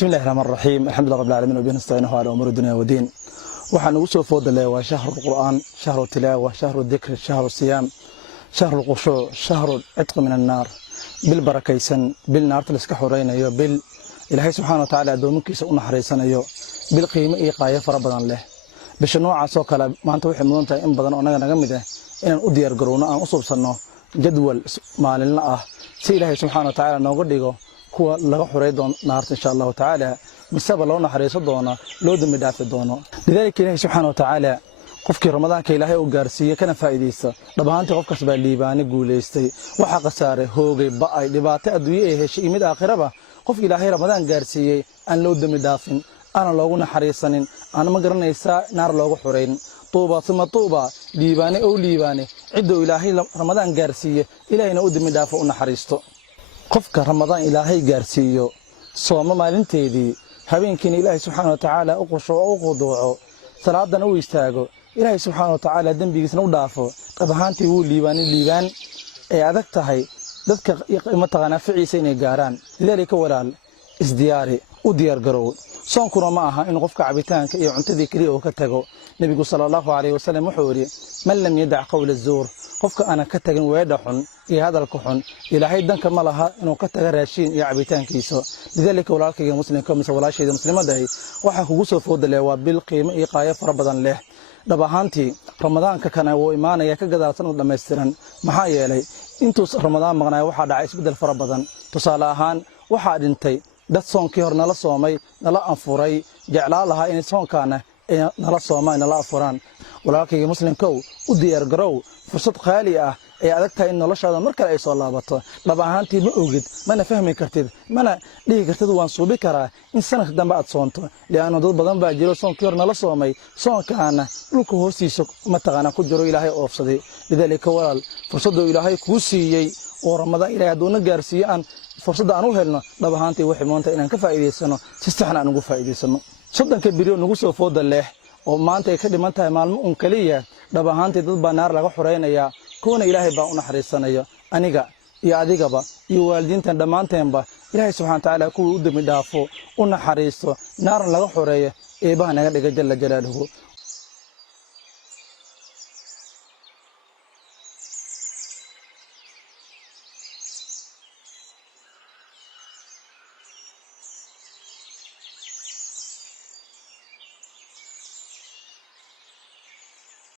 بسم الله الرحمن الرحيم الحمد لله رب العالمين وبه نستعين على أمور الدنيا والدين waxaan ugu soo foodalay waa shahru qur'aan shahru tilaawa shahru dhikr shahru siyam shahru qushu shahru itq min an-nar bil barakaysan bil naarta iska xoreynayo bil ilaahay subhanahu wa ta'ala doominkiisa u naxariisanayo bil qiimo iyo qaaya fara badan leh bisha noocaas oo kale maanta waxay mudan tahay in badan oo naga mid ah inaan u diyaar garowno aan u subsano jadwal maalinla ah si ilaahay subhanahu wa ta'ala nooga dhigo kuwa laga xoreey doon naarta insha Allah ta'ala بسبب لون حريص دونا لود مدافع دونا لذلك الله سبحانه وتعالى قفك رمضان كإلهي وجارسية كان فائديسة طبعا أنت قفك سبب الليباني قوليستي وحق ساره هوجي بقى لبعت أدوية شيء مد آخره بقى قفك إلهي رمضان جارسية أن لود مدافع أنا لوجنا حريصين أنا ما قرنا يسا نار لوج حرين طوبة ثم طوبة ليباني أو ليباني عدوا إلهي رمضان جارسية إلهي نود مدافع ونحريصته قفك رمضان إلهي جارسية صوم ما لنتيدي habeenkiina ilaahay subxaanahu wa ta'ala u qosho oo quduuco salaadana uu istaago ilaahay subxaanahu wa ta'ala dambigiisna u dhaafo qabahaantii uu liibaan ay adag tahay dadka mataqaana ficiisa inay gaaraan lidalika walaal isdiyaari u diyaar garow soonkuna ma aha in qofka cabitaanka iyo cuntadii kaliya uu ka tago nabigu sallallahu alayhi wasallam wuxuu yiri man lam yadac qawla az-zur qofka ana ka tagin weedha xun iyo hadalka xun ilaahay danka ma laha inuu ka taga raashin iyo cabitaankiisa lidalika walaalkayga muslimka mise walaashayda muslimadahay waxa kugu soo foodalay waa bil qiimo iyo qaaya fara badan leh dhab ahaantii ramadaanka kana wuu imaanaya ka gadaalsan oo dhameystiran maxaa yeelay intuu ramadaan maqnaa waxa dhacay isbedel fara badan tusaale ahaan waxa dhintay dad soonkii hor nala soomay nala anfuray jeclaa laha in soonkaana nala soomay nala afuraan walaalkayga muslimka u diyaar garow fursad qaali ah ay adag tahay in noloshaada markale ay soo laabato dhab ahaantii ma ogid mana fahmi kartid mana dhigi kartid waan suubi karaa in sanad dambe aad soonto leeyaano dad badan baa jiro soonkii hor nala soomay soonkaana dhulka hoostiisa mataqaana ku jiro ilaahay oofsaday lidalika walaal fursadu ilaahay ku siiyay oo ramadaan ilaahay adoona gaarsiiyay aan fursada aan u helno dhab ahaantii waxay moonta inaan ka faa'iideysano si saxan aan ugu faa'iideysano sodanka biriyo nagu soo fooda leh oo maanta ay ka dhiman tahay maalmo un kaliya dhab ahaantii dad baa naar laga xoreynaya كون إلهي با ونحريصنا أنيقا يا أديقا يا والدين تندمانتين با إلهي سبحانه وتعالى كل ودم دافو ونحريصه نار لغا حرية إيبانا جل جلاله